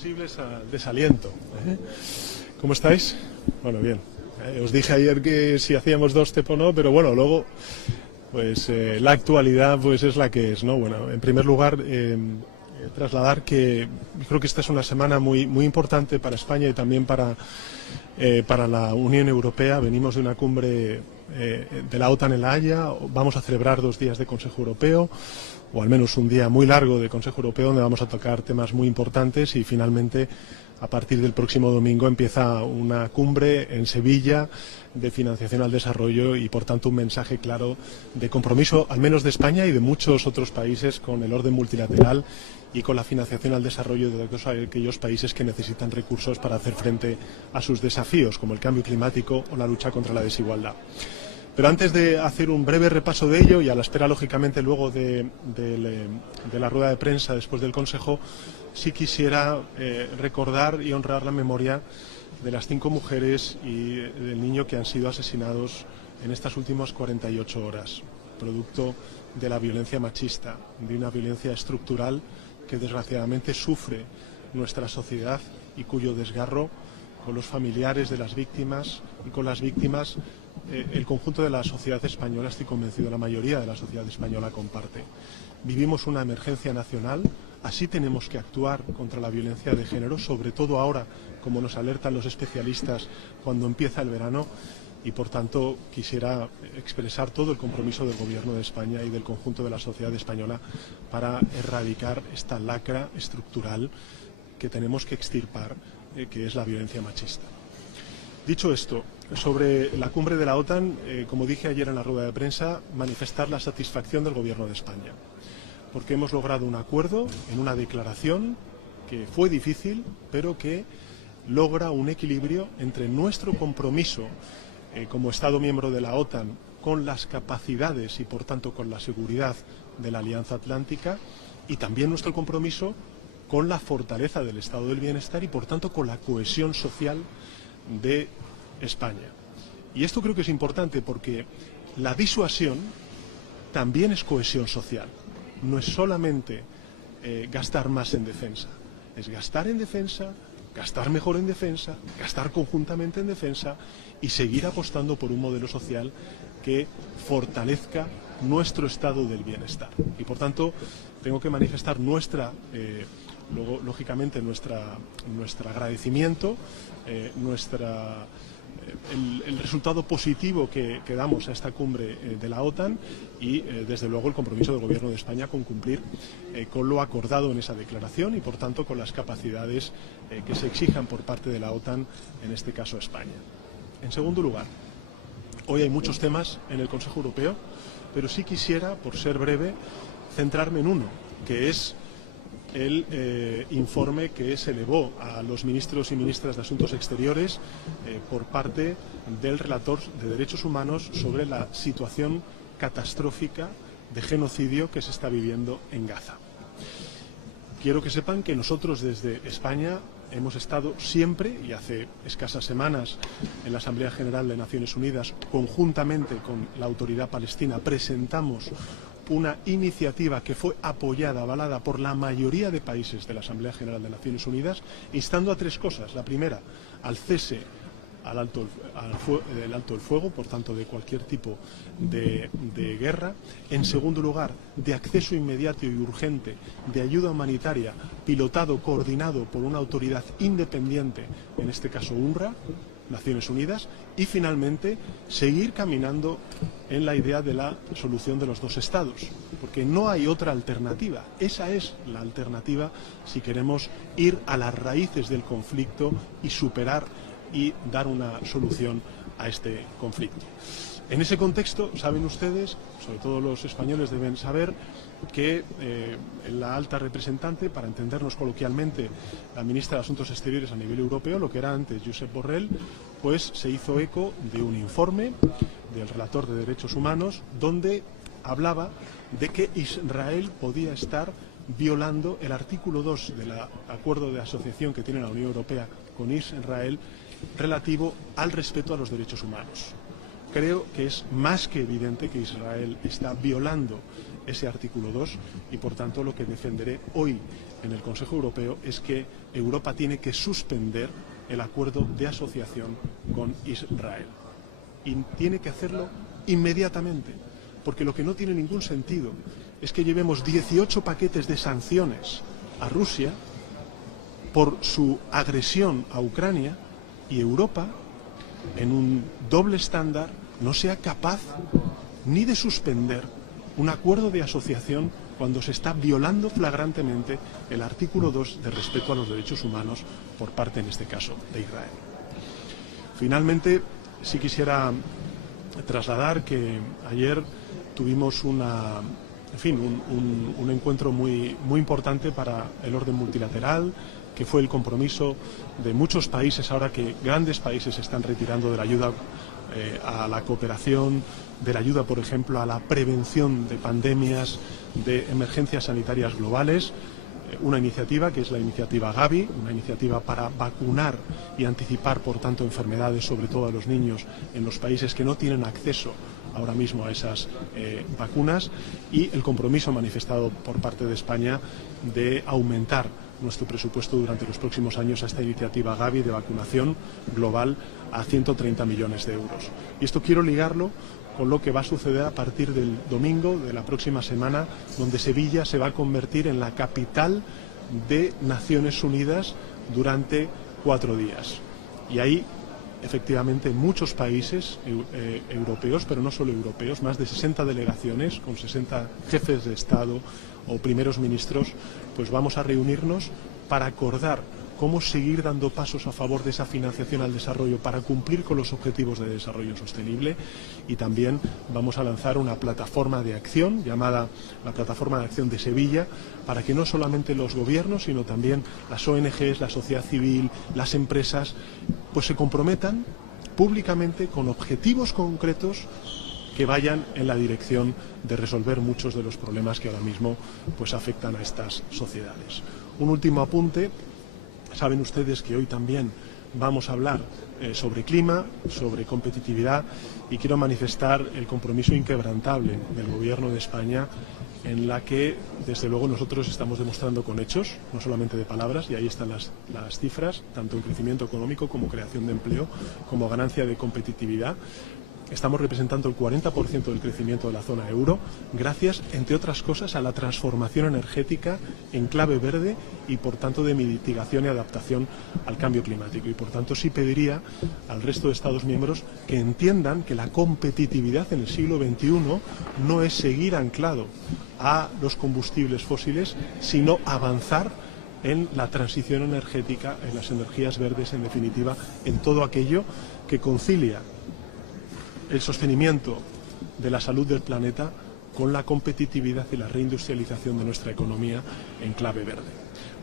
impasibles al desaliento. ¿Cómo estáis? Bueno, bien. Os dije ayer que si hacíamos dos o no, pero bueno, luego pues la actualidad pues es la que es, ¿no? Bueno, en primer lugar trasladar que creo que esta es una semana muy importante para España y también para la Unión Europea. Venimos de una cumbre de la OTAN en La Haya, vamos a celebrar 2 días de Consejo Europeo, o al menos un día muy largo de Consejo Europeo, donde vamos a tocar temas muy importantes y finalmente a partir del próximo domingo empieza una cumbre en Sevilla de financiación al desarrollo y por tanto un mensaje claro de compromiso al menos de España y de muchos otros países con el orden multilateral y con la financiación al desarrollo de todos aquellos países que necesitan recursos para hacer frente a sus desafíos como el cambio climático o la lucha contra la desigualdad. Pero antes de hacer un breve repaso de ello y a la espera lógicamente luego de la rueda de prensa después del Consejo, sí quisiera recordar y honrar la memoria de las 5 mujeres y del niño que han sido asesinados en estas últimas 48 horas, producto de la violencia machista, de una violencia estructural que desgraciadamente sufre nuestra sociedad y cuyo desgarro con los familiares de las víctimas y con las víctimas el conjunto de la sociedad española, estoy convencido, la mayoría de la sociedad española comparte. Vivimos una emergencia nacional, así tenemos que actuar contra la violencia de género, sobre todo ahora, como nos alertan los especialistas, cuando empieza el verano, y por tanto quisiera expresar todo el compromiso del Gobierno de España y del conjunto de la sociedad española para erradicar esta lacra estructural que tenemos que extirpar, que es la violencia machista. Dicho esto, sobre la cumbre de la OTAN, como dije ayer en la rueda de prensa, manifestar la satisfacción del Gobierno de España, porque hemos logrado un acuerdo en una declaración que fue difícil, pero que logra un equilibrio entre nuestro compromiso como Estado miembro de la OTAN con las capacidades y, por tanto, con la seguridad de la Alianza Atlántica y también nuestro compromiso con la fortaleza del Estado del Bienestar y, por tanto, con la cohesión social de España. Y esto creo que es importante porque la disuasión también es cohesión social. No es solamente gastar más en defensa, es gastar en defensa, gastar mejor en defensa, gastar conjuntamente en defensa y seguir apostando por un modelo social que fortalezca nuestro estado del bienestar. Y por tanto, tengo que manifestar luego, lógicamente, nuestro agradecimiento, el resultado positivo que damos a esta cumbre de la OTAN y, desde luego, el compromiso del Gobierno de España con cumplir con lo acordado en esa declaración y, por tanto, con las capacidades que se exijan por parte de la OTAN, en este caso España. En segundo lugar, hoy hay muchos temas en el Consejo Europeo, pero sí quisiera, por ser breve, centrarme en uno, que es el informe que se elevó a los ministros y ministras de Asuntos Exteriores por parte del relator de Derechos Humanos sobre la situación catastrófica de genocidio que se está viviendo en Gaza. Quiero que sepan que nosotros desde España hemos estado siempre, y hace escasas semanas en la Asamblea General de Naciones Unidas, conjuntamente con la Autoridad Palestina, presentamos una iniciativa que fue apoyada, avalada por la mayoría de países de la Asamblea General de Naciones Unidas, instando a 3 cosas. La primera, al cese del alto el fuego, por tanto, de cualquier tipo de guerra. En segundo lugar, de acceso inmediato y urgente de ayuda humanitaria, pilotado, coordinado por una autoridad independiente, en este caso UNRWA, Naciones Unidas, y finalmente seguir caminando en la idea de la solución de los 2 estados, porque no hay otra alternativa. Esa es la alternativa si queremos ir a las raíces del conflicto y superar y dar una solución a este conflicto. En ese contexto, saben ustedes, sobre todo los españoles deben saber, que la alta representante, para entendernos coloquialmente, la ministra de Asuntos Exteriores a nivel europeo, lo que era antes Josep Borrell, pues se hizo eco de un informe del relator de Derechos Humanos donde hablaba de que Israel podía estar violando el artículo 2 del acuerdo de asociación que tiene la Unión Europea con Israel relativo al respeto a los derechos humanos. Creo que es más que evidente que Israel está violando ese artículo 2 y, por tanto, lo que defenderé hoy en el Consejo Europeo es que Europa tiene que suspender el acuerdo de asociación con Israel. Y tiene que hacerlo inmediatamente, porque lo que no tiene ningún sentido es que llevemos 18 paquetes de sanciones a Rusia por su agresión a Ucrania y Europa, en un doble estándar, no sea capaz ni de suspender un acuerdo de asociación cuando se está violando flagrantemente el artículo 2 de respeto a los derechos humanos por parte, en este caso, de Israel. Finalmente, sí quisiera trasladar que ayer tuvimos un encuentro muy importante para el orden multilateral, que fue el compromiso de muchos países, ahora que grandes países se están retirando de la ayuda a la cooperación, de la ayuda, por ejemplo, a la prevención de pandemias, de emergencias sanitarias globales. Una iniciativa que es la iniciativa Gavi, una iniciativa para vacunar y anticipar, por tanto, enfermedades, sobre todo a los niños en los países que no tienen acceso ahora mismo a esas vacunas, y el compromiso manifestado por parte de España de aumentar nuestro presupuesto durante los próximos años a esta iniciativa Gavi de vacunación global a 130 millones de euros. Y esto quiero ligarlo con lo que va a suceder a partir del domingo de la próxima semana, donde Sevilla se va a convertir en la capital de Naciones Unidas durante 4 días. Y ahí, efectivamente, muchos países europeos, pero no solo europeos, más de 60 delegaciones con 60 jefes de Estado o primeros ministros, pues vamos a reunirnos para acordar cómo seguir dando pasos a favor de esa financiación al desarrollo para cumplir con los objetivos de desarrollo sostenible, y también vamos a lanzar una plataforma de acción llamada la Plataforma de Acción de Sevilla, para que no solamente los gobiernos, sino también las ONGs, la sociedad civil, las empresas, pues se comprometan públicamente con objetivos concretos que vayan en la dirección de resolver muchos de los problemas que ahora mismo pues afectan a estas sociedades. Un último apunte. Saben ustedes que hoy también vamos a hablar sobre clima, sobre competitividad, y quiero manifestar el compromiso inquebrantable del Gobierno de España, en la que, desde luego, nosotros estamos demostrando con hechos, no solamente de palabras, y ahí están las cifras, tanto en crecimiento económico como creación de empleo, como ganancia de competitividad. Estamos representando el 40% del crecimiento de la zona euro, gracias, entre otras cosas, a la transformación energética en clave verde y, por tanto, de mitigación y adaptación al cambio climático. Y, por tanto, sí pediría al resto de Estados miembros que entiendan que la competitividad en el siglo XXI no es seguir anclado a los combustibles fósiles, sino avanzar en la transición energética, en las energías verdes, en definitiva, en todo aquello que concilia el sostenimiento de la salud del planeta con la competitividad y la reindustrialización de nuestra economía en clave verde.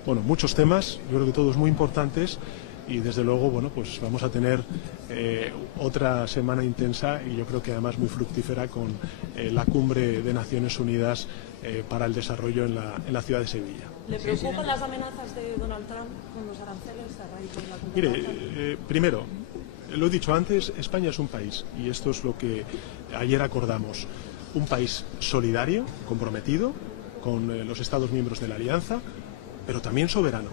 Bueno, muchos temas, yo creo que todos muy importantes, y desde luego, bueno, pues vamos a tener otra semana intensa, y yo creo que además muy fructífera, con la cumbre de Naciones Unidas para el desarrollo en la ciudad de Sevilla. ¿Le preocupan las amenazas de Donald Trump con los aranceles a raíz de la cumbre? Mire, primero, lo he dicho antes, España es un país, y esto es lo que ayer acordamos, un país solidario, comprometido con los Estados miembros de la Alianza, pero también soberano.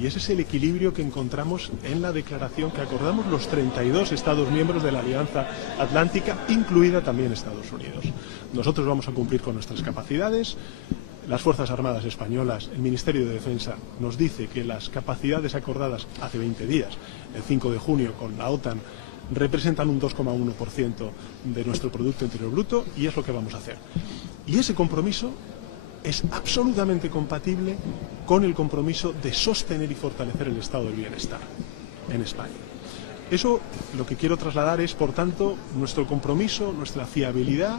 Y ese es el equilibrio que encontramos en la declaración que acordamos los 32 Estados miembros de la Alianza Atlántica, incluida también Estados Unidos. Nosotros vamos a cumplir con nuestras capacidades. Las Fuerzas Armadas Españolas, el Ministerio de Defensa, nos dice que las capacidades acordadas hace 20 días, el 5 de junio, con la OTAN, representan un 2,1% de nuestro Producto Interior Bruto, y es lo que vamos a hacer. Y ese compromiso es absolutamente compatible con el compromiso de sostener y fortalecer el estado del bienestar en España. Eso, lo que quiero trasladar es, por tanto, nuestro compromiso, nuestra fiabilidad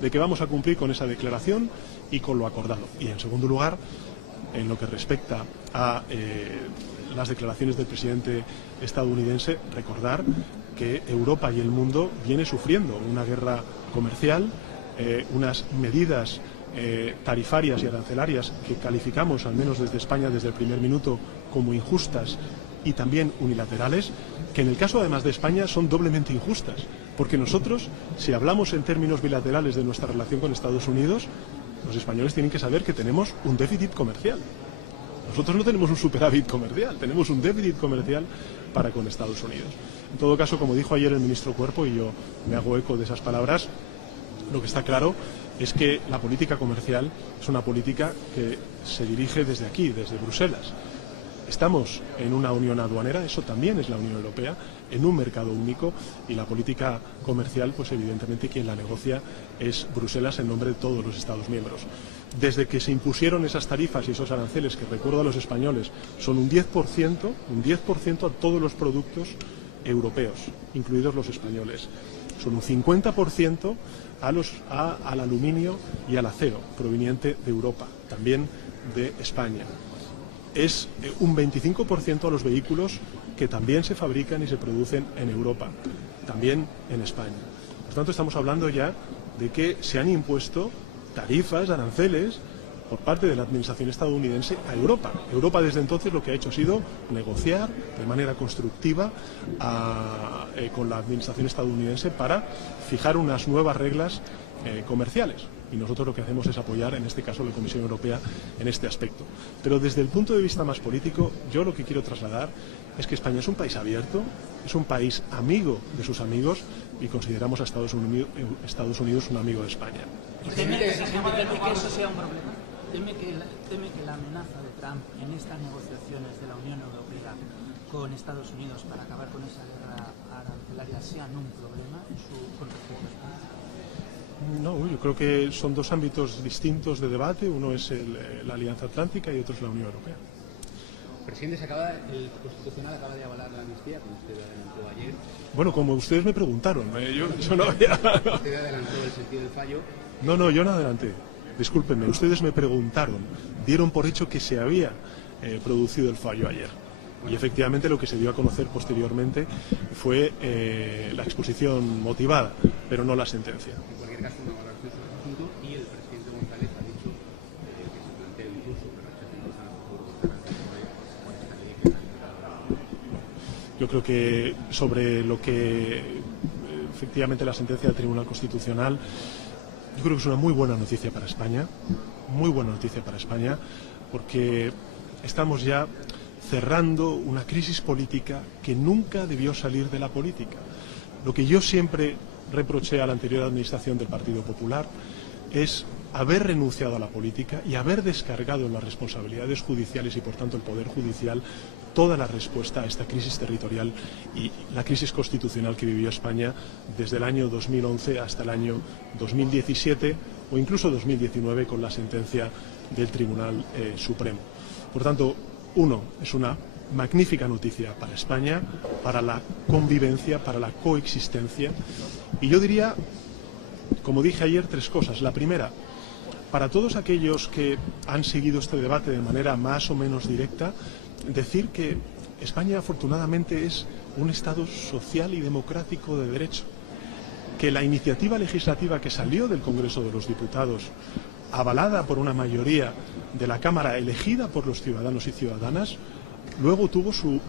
de que vamos a cumplir con esa declaración y con lo acordado. Y, en segundo lugar, en lo que respecta a las declaraciones del presidente estadounidense, recordar que Europa y el mundo viene sufriendo una guerra comercial, unas medidas tarifarias y arancelarias que calificamos, al menos desde España, desde el primer minuto, como injustas y también unilaterales, que en el caso además de España son doblemente injustas, porque nosotros, si hablamos en términos bilaterales de nuestra relación con Estados Unidos, Los españoles tienen que saber que tenemos un déficit comercial. Nosotros no tenemos un superávit comercial, tenemos un déficit comercial para con Estados Unidos. En todo caso, como dijo ayer el ministro Cuerpo, y yo me hago eco de esas palabras, lo que está claro es que la política comercial es una política que se dirige desde aquí, desde Bruselas. Estamos en una unión aduanera, eso también es la Unión Europea, en un mercado único, y la política comercial, pues evidentemente quien la negocia es Bruselas en nombre de todos los Estados miembros. Desde que se impusieron esas tarifas y esos aranceles, que recuerdo a los españoles, son un 10% a todos los productos europeos, incluidos los españoles. Son un 50% al aluminio y al acero, proveniente de Europa, también de España. Es un 25% a los vehículos que también se fabrican y se producen en Europa, también en España. Por tanto, estamos hablando ya de que se han impuesto tarifas, aranceles, por parte de la administración estadounidense a Europa. Europa desde entonces lo que ha hecho ha sido negociar de manera constructiva con la administración estadounidense para fijar unas nuevas reglas comerciales. Y nosotros lo que hacemos es apoyar, en este caso, la Comisión Europea en este aspecto. Pero desde el punto de vista más político, yo lo que quiero trasladar es que España es un país abierto, es un país amigo de sus amigos, y consideramos a Estados Unidos un amigo de España. ¿Teme que eso sea un problema? ¿Teme que la amenaza de Trump en estas negociaciones de la Unión Europea con Estados Unidos para acabar con esa guerra arancelaria sean un problema en su contexto de España? No, yo creo que son dos ámbitos distintos de debate. Uno es la Alianza Atlántica y otro es la Unión Europea. Presidente, el Constitucional acaba de avalar la amnistía, como usted adelantó ayer. Bueno, como ustedes me preguntaron, yo no había... Usted adelantó el sentido del fallo. No, yo no adelanté. Discúlpenme, ustedes me preguntaron, dieron por hecho que se había producido el fallo ayer. Y efectivamente lo que se dio a conocer posteriormente fue la exposición motivada, pero no la sentencia. En cualquier caso, una valoración sobre el asunto, y el presidente González ha dicho que se plantea incluso que rechace incluso a la Yo creo que sobre lo que efectivamente la sentencia del Tribunal Constitucional, yo creo que es una muy buena noticia para España, porque estamos ya cerrando una crisis política que nunca debió salir de la política. Lo que yo siempre reproché a la anterior administración del Partido Popular es haber renunciado a la política y haber descargado en las responsabilidades judiciales y por tanto el Poder Judicial toda la respuesta a esta crisis territorial y la crisis constitucional que vivió España desde el año 2011 hasta el año 2017 o incluso 2019 con la sentencia del Tribunal Supremo. Por tanto, es una magnífica noticia para España, para la convivencia, para la coexistencia, y yo diría, como dije ayer, tres cosas. La primera, para todos aquellos que han seguido este debate de manera más o menos directa, decir que España afortunadamente es un Estado social y democrático de derecho, que la iniciativa legislativa que salió del Congreso de los Diputados, avalada por una mayoría de la Cámara elegida por los ciudadanos y ciudadanas, luego tuvo su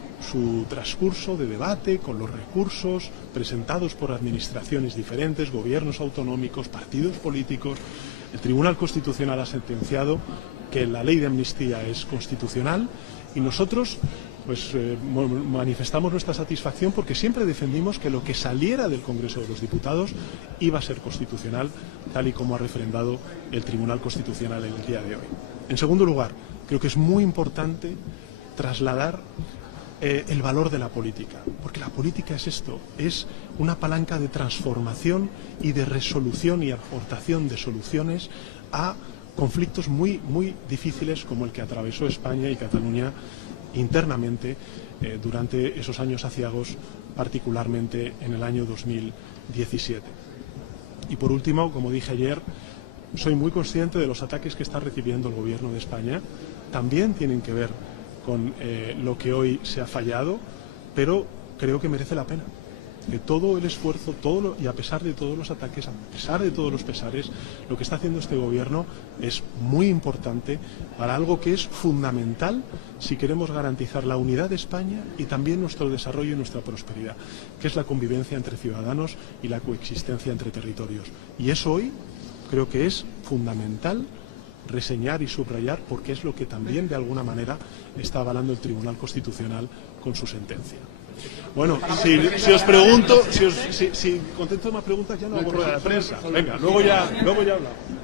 transcurso de debate con los recursos presentados por administraciones diferentes, gobiernos autonómicos, partidos políticos. El Tribunal Constitucional ha sentenciado que la ley de amnistía es constitucional y nosotros manifestamos nuestra satisfacción porque siempre defendimos que lo que saliera del Congreso de los Diputados iba a ser constitucional, tal y como ha refrendado el Tribunal Constitucional en el día de hoy. En segundo lugar, creo que es muy importante trasladar el valor de la política, porque la política es esto, es una palanca de transformación y de resolución y aportación de soluciones a conflictos muy, muy difíciles como el que atravesó España y Cataluña internamente durante esos años aciagos, particularmente en el año 2017. Y por último, como dije ayer, soy muy consciente de los ataques que está recibiendo el Gobierno de España. También tienen que ver con lo que hoy se ha fallado, pero creo que merece la pena. Que todo el esfuerzo, y a pesar de todos los ataques, a pesar de todos los pesares, lo que está haciendo este Gobierno es muy importante para algo que es fundamental si queremos garantizar la unidad de España y también nuestro desarrollo y nuestra prosperidad, que es la convivencia entre ciudadanos y la coexistencia entre territorios. Y eso hoy creo que es fundamental reseñar y subrayar, porque es lo que también de alguna manera está avalando el Tribunal Constitucional con su sentencia. Bueno, si os pregunto, si contesto más preguntas ya no hago rueda de prensa. Venga, luego ya hablamos.